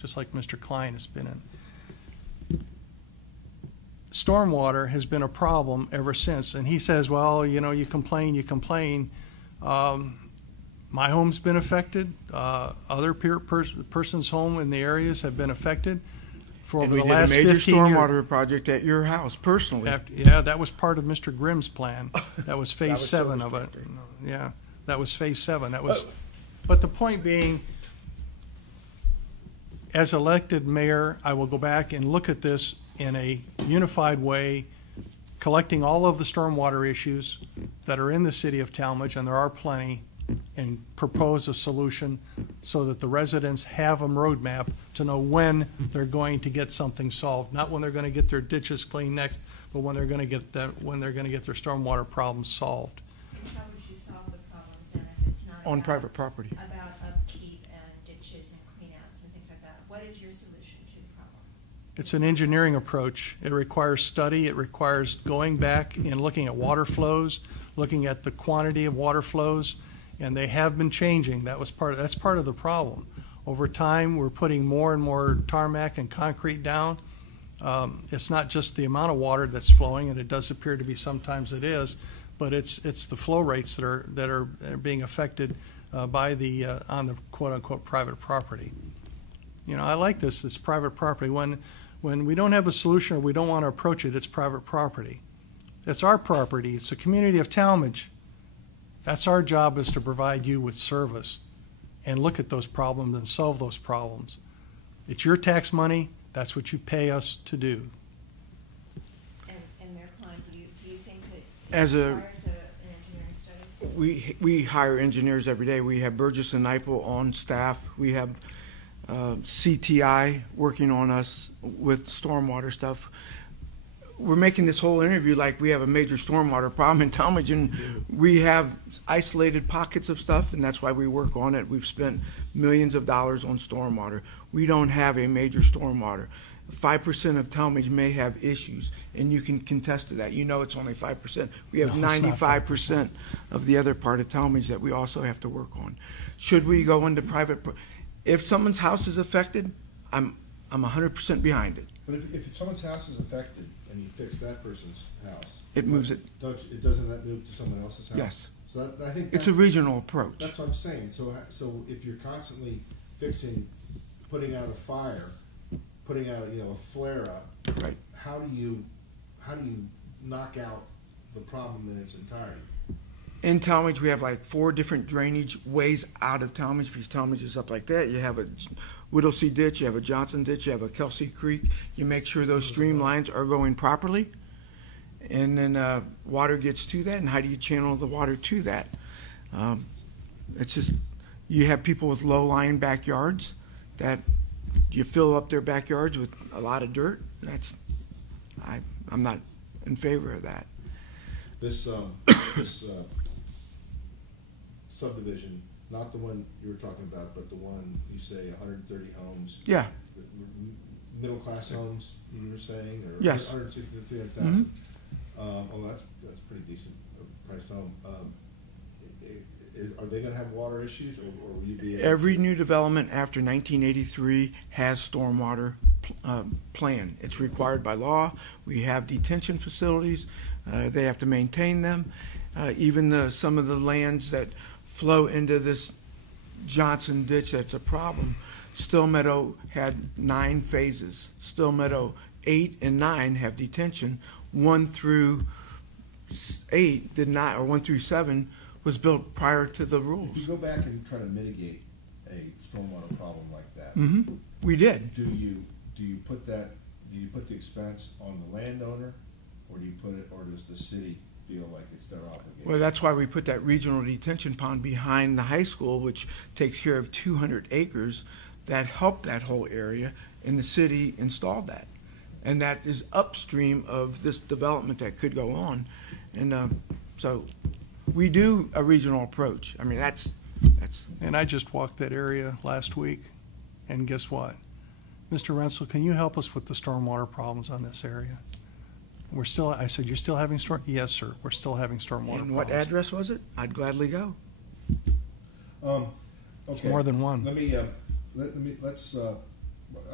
just like Mr. Kline has been in. Stormwater has been a problem ever since, and he says, well, you complain. My home's been affected. Other person's home in the areas have been affected for And over we the did a last major 15 years. stormwater project at your house personally. Yeah, that was part of Mr. Grimm's plan. That was phase was 7 so of it. restricting. Yeah, that was phase 7. That was. But the point being, as elected mayor, I will go back and look at this in a unified way, collecting all of the stormwater issues that are in the city of Talmadge, and there are plenty, and propose a solution so that the residents have a roadmap to know when they're going to get something solved. Not when they're going to get their ditches cleaned next, but when they're going to get their stormwater problems solved. And how would you solve the problems then if it's not On about- private property. about upkeep and ditches and cleanouts and things like that? What is your solution to the problem? It's an engineering approach. It requires study. It requires going back and looking at water flows, looking at the quantity of water flows, and they have been changing. That's part of the problem. Over time, we're putting more and more tarmac and concrete down. It's not just the amount of water that's flowing, and it does appear to be sometimes it is, but it's the flow rates that are being affected by the on the quote unquote private property. I like this private property. When we don't have a solution or we don't want to approach it, it's private property. It's our property. It's the community of Talmadge. That's our job, is to provide you with service and look at those problems and solve those problems. It's your tax money. That's what you pay us to do. And Mayor Kline, do you think that As it a- requires an engineering study? We hire engineers every day. We have Burgess and Nyepel on staff. We have CTI working on us with stormwater stuff. We're making this whole interview like we have a major stormwater problem in Talmadge, and we have isolated pockets of stuff, and that's why we work on it. We've spent millions of dollars on stormwater. We don't have a major stormwater. 5% of Talmadge may have issues, and you can contest to that. You know it's only 5%. We have No, it's not 95% of the other part of Talmadge that we also have to work on. Should we go into private? If someone's house is affected, I'm 100% behind it. But if someone's house is affected and you fix that person's house, It moves it. Doesn't that move to someone else's house? Yes. So I think It's a regional approach. That's what I'm saying. So if you're constantly putting out a fire, putting out a flare up, Right. how do you knock out the problem in its entirety? In Talmadge, we have like 4 different drainage ways out of Talmadge, because Talmadge is up like that. You have a Whittlesey ditch, you have a Johnson ditch, you have a Kelsey Creek. You make sure those stream lines are going properly, and then water gets to that. And how do you channel the water to that? It's just, you have people with low-lying backyards that you fill up their backyards with a lot of dirt. I'm not in favor of that. This subdivision, not the one you were talking about, but the one you say 130 homes. Yeah. Middle class homes, you were saying, or Yes. 160 to 300,000. That's pretty decent priced home. Are they going to have water issues, or will you be able Every to? new development after 1983 has stormwater plan. It's required by law. We have detention facilities. They have to maintain them. Even some of the lands that flow into this Johnson ditch, that's a problem. Still Meadow had 9 phases. Still Meadow 8 and 9 have detention. 1 through 8 did not, or 1 through 7 was built prior to the rules. If you go back and try to mitigate a stormwater problem like that, We did. do you put the expense on the landowner, or does the city feel like it's their obligation? Well, that's why we put that regional detention pond behind the high school, which takes care of 200 acres that helped that whole area, and the city installed that. And that is upstream of this development that could go on. And so we do a regional approach. I mean, that's. And I just walked that area last week, and guess what? Mr. Rensel, can you help us with the stormwater problems on this area? I said, you're still having storm? Yes, sir, we're still having stormwater problems. And what address was it? I'd gladly go. Okay. It's more than one. Let's. I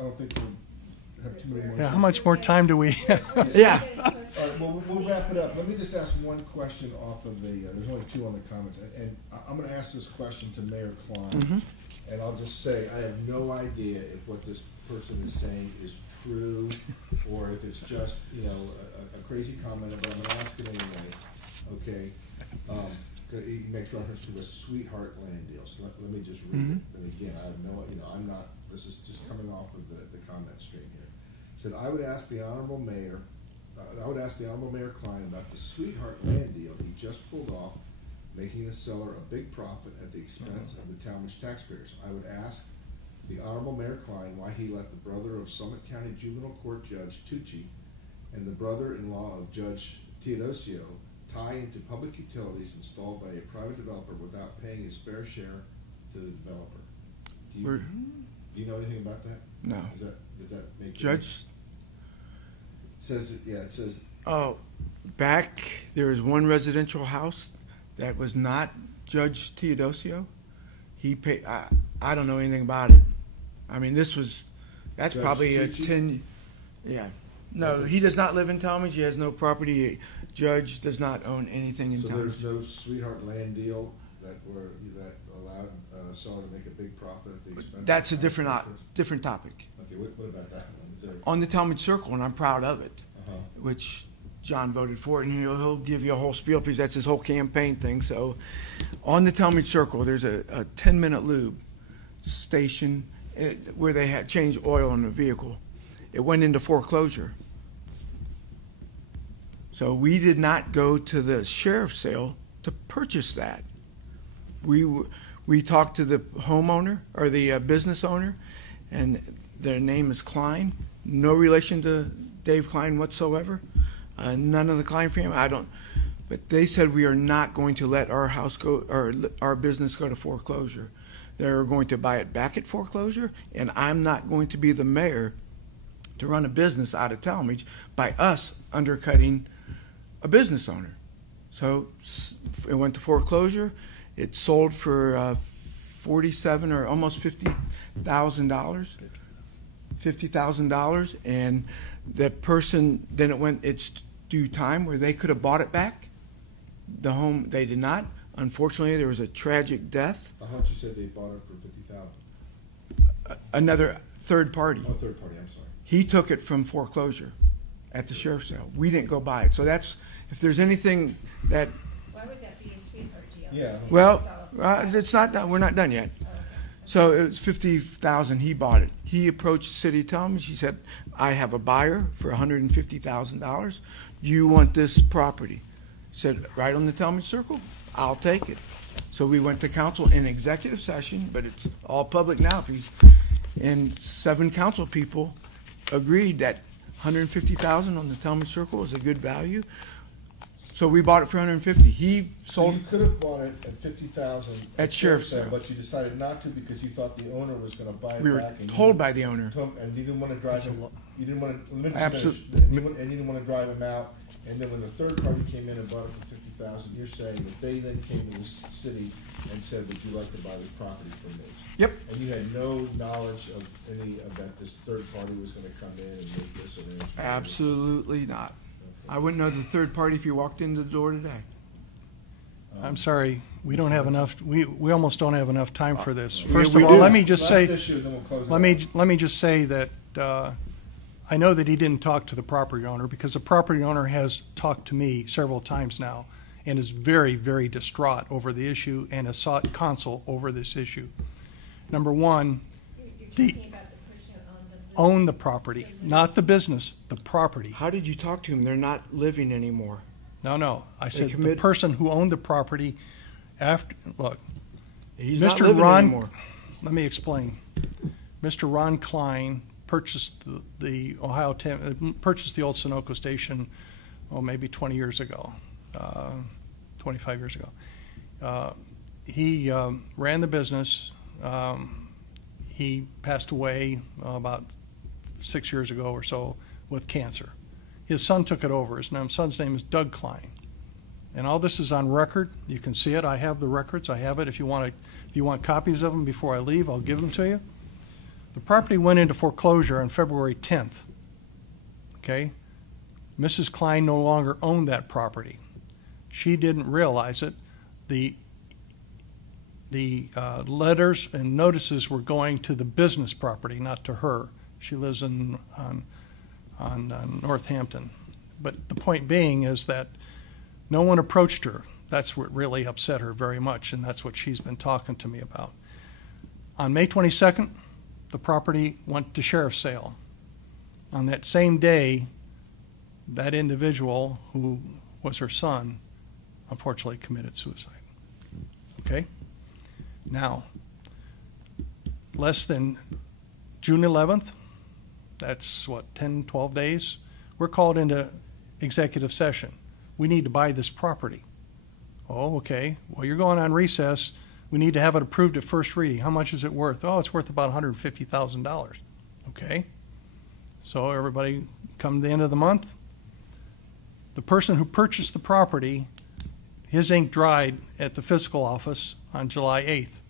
don't think we'll have too many more. Yeah, how much more time do we have? Yeah. All right, well, we'll wrap it up. Let me just ask one question off of the. There's only 2 on the comments, and I'm going to ask this question to Mayor Kline, and I'll just say I have no idea if what this person is saying is true, or if it's just a crazy comment, but I'm going to ask it anyway. Okay. He makes reference to a sweetheart land deal. So let me just read it. And again, I have I'm not. This is just coming off of the comment stream here. It said, I would ask the honorable mayor Kline about the sweetheart land deal he just pulled off, making the seller a big profit at the expense of the Talmadge taxpayers. I would ask the honorable Mayor Kline why he let the brother of Summit County Juvenile Court Judge Tucci and the brother-in-law of Judge Teodosio tie into public utilities installed by a private developer without paying his fair share to the developer. Do you know anything about that? No. Does that make Judge? It says. Oh, back there was one residential house that was not Judge Teodosio. He paid. I don't know anything about it. I mean, that's Judge probably Tucci? 10. Yeah. No, he does not live in Talmadge. He has no property. Judge does not own anything in So Talmadge. there's no sweetheart land deal that allowed seller to make a big profit at the expense. That's a of different taxpayers? different topic. Okay, what about that one? Is there? On the Talmadge Circle, and I'm proud of it. Uh-huh. Which John voted for it, and he'll give you a whole spiel because that's his whole campaign thing. So on the Tallmadge Circle, there's a 10-minute lube station where they had changed oil in the vehicle. It went into foreclosure. So we did not go to the sheriff's sale to purchase that. We talked to the homeowner or the business owner, and their name is Kline. No relation to Dave Kline whatsoever. None of the Kline family. But they said we are not going to let our house go or our business go to foreclosure. They're going to buy it back at foreclosure, and I'm not going to be the mayor to run a business out of Tallmadge by us undercutting a business owner. So it went to foreclosure. It sold for $47,000 or almost $50,000, and the person then it's due time where they could have bought it back. The home, they did not. Unfortunately, there was a tragic death. I thought you said they bought it for $50,000. Another third party. Oh, third party. I'm sorry. He took it from foreclosure at the sheriff's sale. We didn't go buy it. So that's, if there's anything that. Why would that be a sweetheart deal? Yeah. Well, it's not done. We're not done yet. Oh, okay. So it was $50,000. He bought it. He approached the city of Tallmadge. He said, "I have a buyer for $150,000. Do you want this property?" He said, "Right on the Tallmadge Circle. I'll take it." So we went to council in executive session, but it's all public now. And 7 council people agreed that $150,000 on the Tallmadge Circle is a good value. So we bought it for $150,000. He sold. So you could have bought it at $50,000 At sheriff's sale, but you decided not to because you thought the owner was going to buy it we were back. And told by the owner. And you didn't want to drive him. You didn't want to. Absolutely. And you didn't want to drive him out. And then when the third party came in and bought it for $50,000, you're saying that they then came to the city and said, "Would you like to buy this property from me?" Yep. And you had no knowledge of any of that. This third party was going to come in and make this arrangement. Absolutely not. Okay. I wouldn't know the third party if you walked in the door today. I'm sorry, we don't have enough, we almost don't have enough time for this. Yeah, First we of all, do. let me just Last say, issue, then we'll close it let out. me just say that I know that he didn't talk to the property owner because the property owner has talked to me several times now and is very, very distraught over the issue and has sought counsel over this issue. Number one, You're talking about the person who own the property, not the business, the property. How did you talk to him? They're not living anymore. No, I said the commit- person who owned the property after, look, He's not Mr. living Ron, anymore. let me explain. Mr. Ron Kline purchased the purchased the old Sunoco station, maybe 20 years ago, 25 years ago. He ran the business. He passed away about 6 years ago or so with cancer. His son took it over. His son's name is Doug Kline. And all this is on record. You can see it. I have the records. I have it. If you want copies of them before I leave, I'll give them to you. The property went into foreclosure on February 10th. Okay? Mrs. Kline no longer owned that property. She didn't realize it. The letters and notices were going to the business property, not to her. She lives on Northampton. But the point being is that no one approached her. That's what really upset her very much, and that's what she's been talking to me about. On May 22nd, the property went to sheriff's sale. On that same day, that individual, who was her son, unfortunately committed suicide. Okay? Now, less than June 11th, that's what, 10, 12 days, we're called into executive session. We need to buy this property. Oh, okay. Well, you're going on recess. We need to have it approved at first reading. How much is it worth? Oh, it's worth about $150,000. Okay. So everybody come to the end of the month. The person who purchased the property, his ink dried at the fiscal office on July 8th.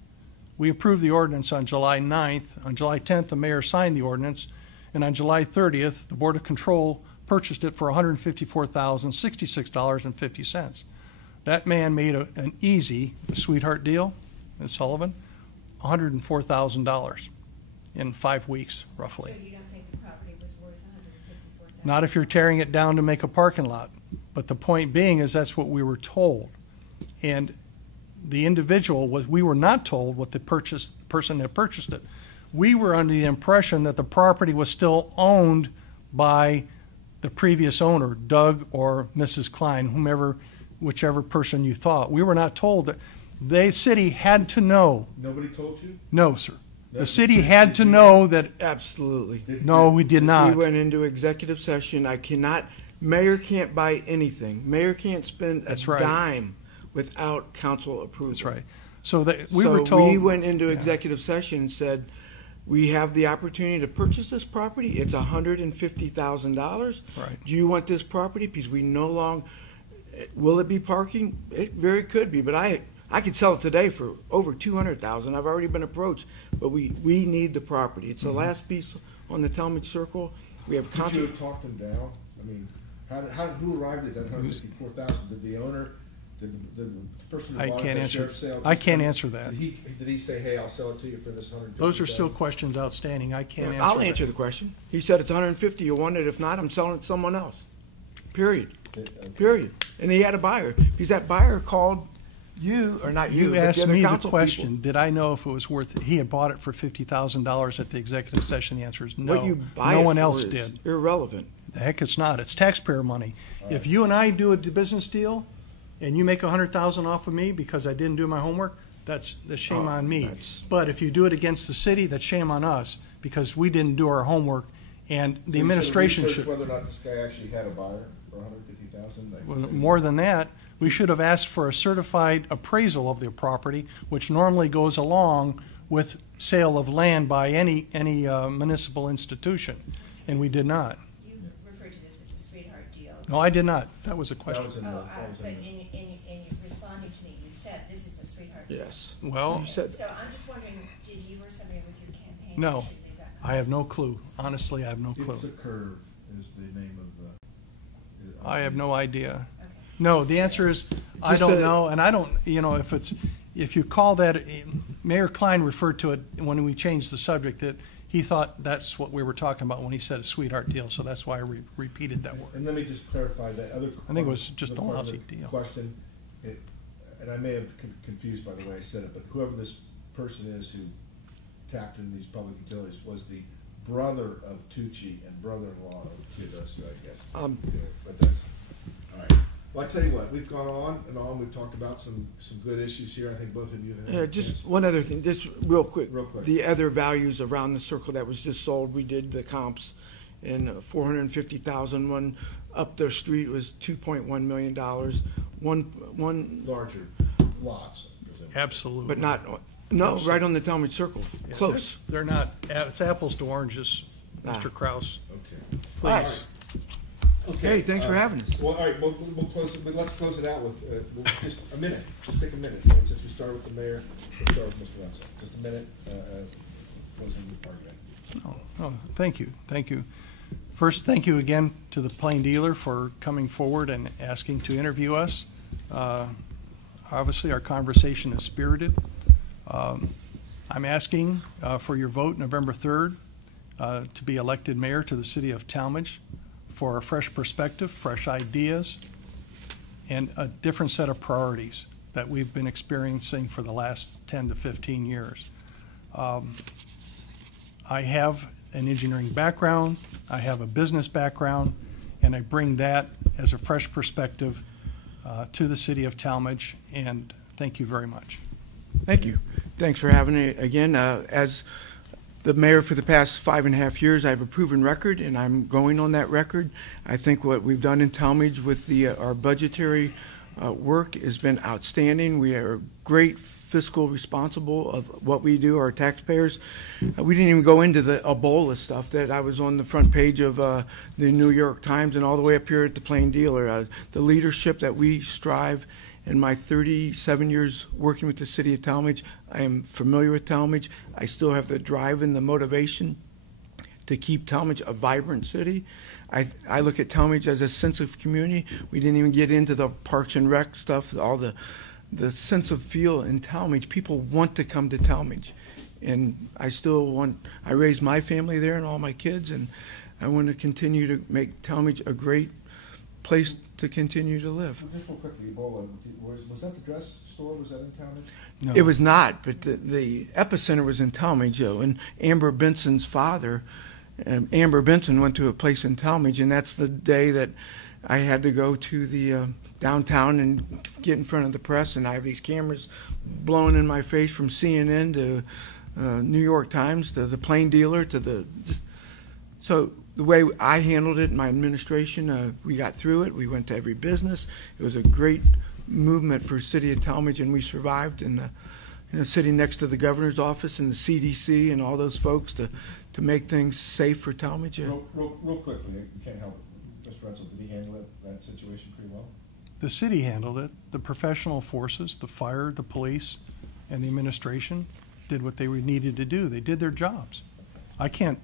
We approved the ordinance on July 9th. On July 10th, the mayor signed the ordinance. And on July 30th, the Board of Control purchased it for $154,066.50. That man made an easy sweetheart deal, Ms. Sullivan, $104,000 in 5 weeks, roughly. So you don't think the property was worth $154,000? Not if you're tearing it down to make a parking lot. But the point being is that's what we were told. And the individual, we were not told what the person that purchased it. We were under the impression that the property was still owned by the previous owner, Doug or Mrs. Kline, whichever person you thought. We were not told that. The city had to know. Nobody told you? No, sir. The city had to know that. Absolutely. No, we did not. We went into executive session. Mayor can't buy anything. Mayor can't spend a dime without council approval. That's right. So we were told. We went into executive session and said, we have the opportunity to purchase this property. It's $150,000. Right. Do you want this property? Because we no longer, will it be parking? It very could be, but I could sell it today for over $200,000. I've already been approached, but we need the property. It's the last piece on the Talmadge Circle. We have Could you have talked them down? I mean, who arrived at that $154,000? Did the owner? Did the person who bought it at sheriff's sale? I can't answer that. Did he say, "Hey, I'll sell it to you for this $150,000"? Those are still questions outstanding. I can't answer. I'll answer the question. He said it's $150,000. You want it? If not, I'm selling it to someone else. Period. Okay. Period. And he had a buyer. Because that buyer called you, or not you, You but asked the other me the council question, people. did I know if it was worth it? He had bought it for $50,000 at the executive session. The answer is no. What you buy no it one for else is did. irrelevant. The heck it's not. It's taxpayer money. If you and I do a business deal and you make $100,000 off of me because I didn't do my homework, that's shame on me. But if you do it against the city, that's shame on us because we didn't do our homework, and the administration should. Whether or not this guy actually had a buyer for $150,000. Well, more than that, we should have asked for a certified appraisal of the property, which normally goes along with sale of land by any municipal institution, and we did not. You referred to this as a sweetheart deal. No, I did not. That was a question. But in responding to me, you said this is a sweetheart deal. Yes. Well, You said So I'm just wondering, did you or somebody with your campaign No. actually leave that I have no clue. Honestly, I have no clue. It's a curve is the name of the. I have no idea. Okay. No, the answer is I Just don't know, and I don't. If you call that, Mayor Kline referred to it when we changed the subject that he thought that's what we were talking about when he said a sweetheart deal. So that's why I repeated that word. And let me just clarify that other. I think it was just other a part of lousy the deal. Question, and I may have confused by the way I said it, but whoever this person is who tapped into these public utilities was the brother of Tucci and brother-in-law of Teodosi, I guess. But that's all right. Well, I tell you what, we've gone on and on. We've talked about some good issues here. I think both of you have. Yeah, just one other thing, just real quick. Real quick. The other values around the circle that was just sold, we did the comps, and $450,000. One up the street was $2.1 million. One Larger lots. presumably. Absolutely. but not right on the Talmadge Circle, Yeah, close. They're not. It's apples to oranges, Ah. Mr. Kraus. Okay. All right. Please. Hey, thanks for having us. Well, all right, we'll close it, but let's close it out with just a minute. Just take a minute. Since we started with the mayor, we'll start with Mr. Rensel. Just a minute, closing the argument. Oh, thank you. Thank you. First, thank you again to the Plain Dealer for coming forward and asking to interview us. Obviously, our conversation is spirited. I'm asking for your vote November 3rd to be elected mayor to the city of Talmadge for a fresh perspective, fresh ideas, and a different set of priorities that we've been experiencing for the last 10 to 15 years. I have an engineering background, I have a business background, and I bring that as a fresh perspective to the city of Talmadge, and thank you very much. Thank you. Thanks for having me again. As the mayor for the past 5.5 years, I have a proven record, and I'm going on that record. I think what we've done in Talmadge with our budgetary work has been outstanding. We are great fiscal responsible of what we do, our taxpayers. We didn't even go into the Ebola stuff that I was on the front page of the New York Times and all the way up here at the Plain Dealer. The leadership that we strive. In my 37 years working with the city of Talmadge, I am familiar with Talmadge. I still have the drive and the motivation to keep Talmadge a vibrant city. I look at Talmadge as a sense of community. We didn't even get into the Parks and Rec stuff, all the sense of feel in Talmadge. People want to come to Talmadge. And I raised my family there and all my kids, and I want to continue to make Talmadge a great place to continue to live. Just real quickly, Ebola, was that the dress store? Was that in Talmadge? No. It was not, but the epicenter was in Talmadge, and Amber Benson's father, Amber Benson, went to a place in Talmadge, and that's the day that I had to go to the downtown and get in front of the press, and I have these cameras blowing in my face from CNN to New York Times to the Plain Dealer to so the way I handled it in my administration, we got through it. We went to every business. It was a great movement for the city of Talmadge, and we survived in the city next to the governor's office and the CDC and all those folks to make things safe for Talmadge. Real quickly, you can't help it. Mr. Rensel, did he handle that situation pretty well? The city handled it. The professional forces, the fire, the police, and the administration did what they needed to do. They did their jobs. I can't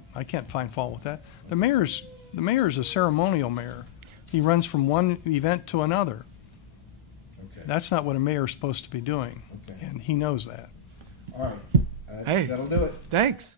find fault with that. The mayor is a ceremonial mayor. He runs from one event to another. Okay. That's not what a mayor is supposed to be doing, Okay. and he knows that. All right. Hey. That'll do it. Thanks.